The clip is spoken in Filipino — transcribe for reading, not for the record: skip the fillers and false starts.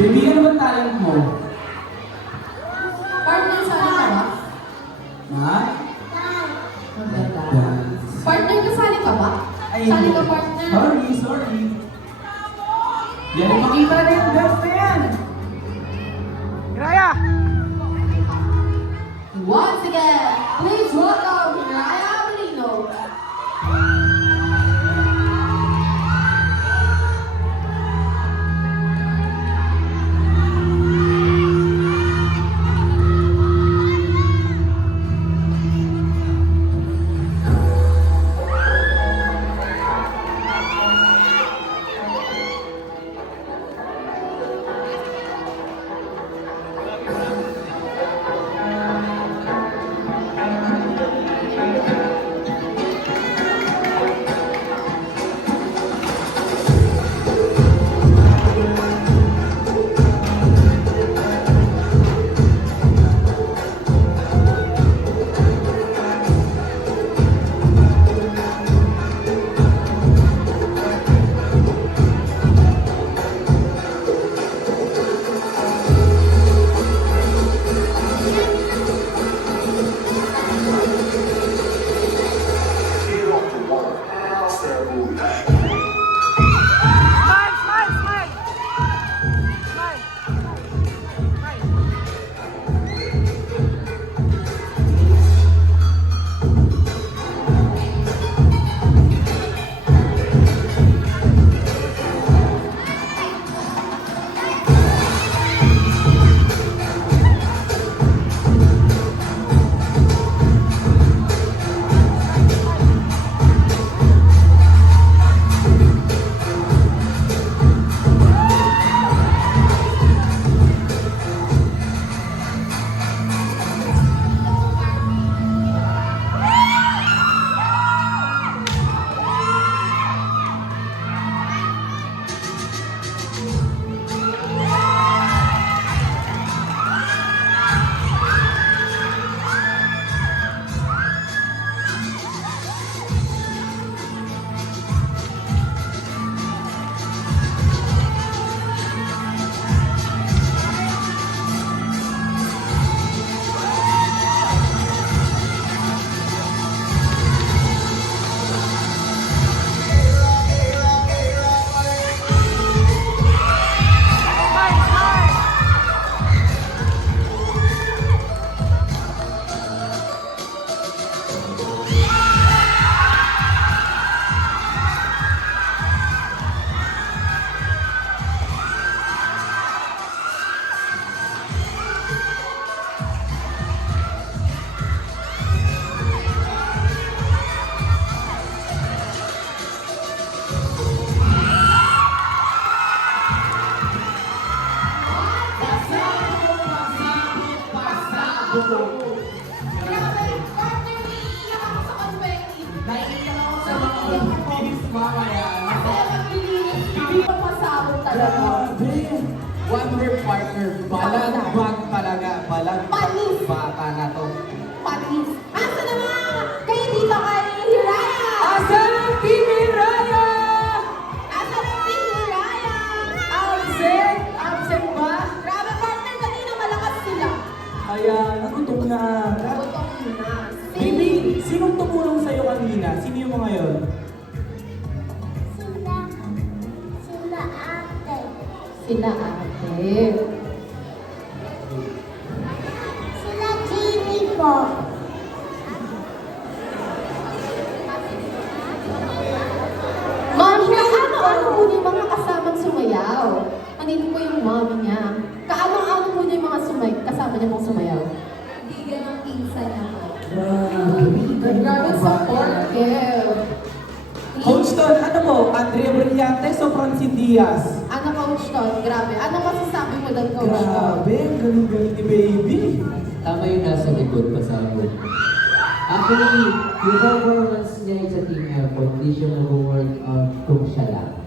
Baby, ano ba talent mo? Partner sa ka ba? Ha? Maganda. Dance. Partner kasali ka ba? Ay, Sali hindi. ka partner? Sorry. Yan, makita na yung dance na yan. Raya! Once again, please welcome Raya Avelino. Smile, smile, smile! Smile! Smile! Smile, smile! Grabe, partner, naiiyak ako sa confetti. Naiiyak ako sa mga bilis mamaya. Kasi maglilinis ka. Hindi ko pasabot talaga. Grabe. One word partner, balagbag talaga. Balagbag Panis. bata na to. Patis. Asa na mga kayo dito kay Hiraya? Asan ang Team Raya? Asa na Team Hiraya? Absent! Absent ba? Grabe, partner, kanina malakas sila. Kaya nagutom na. Gutom na. Baby, sinong tumulong sa'yo kanina? Sino yung mga yun? Sila ate. Sila Jenny po. Mami, kaano-ano po niya yung mga kasamang sumayaw? Kanino po yung mami niya? Kaano-ano po niya yung mga kasama niya pong sumayaw? Bigan ng pinsa niya po. Grabe support, Kev. Coach Ton, ano po? Andrea Brillantes o Francine Diaz? Ano, Coach Ton? Grabe. Ano masasabi mo doon, Coach Ton? Grabe, ang galing-galing ni baby. Tama yung nasa likod pasabot. Actually, yung performance niya sa Team Airport, hindi siya nag-work out kung siya lang.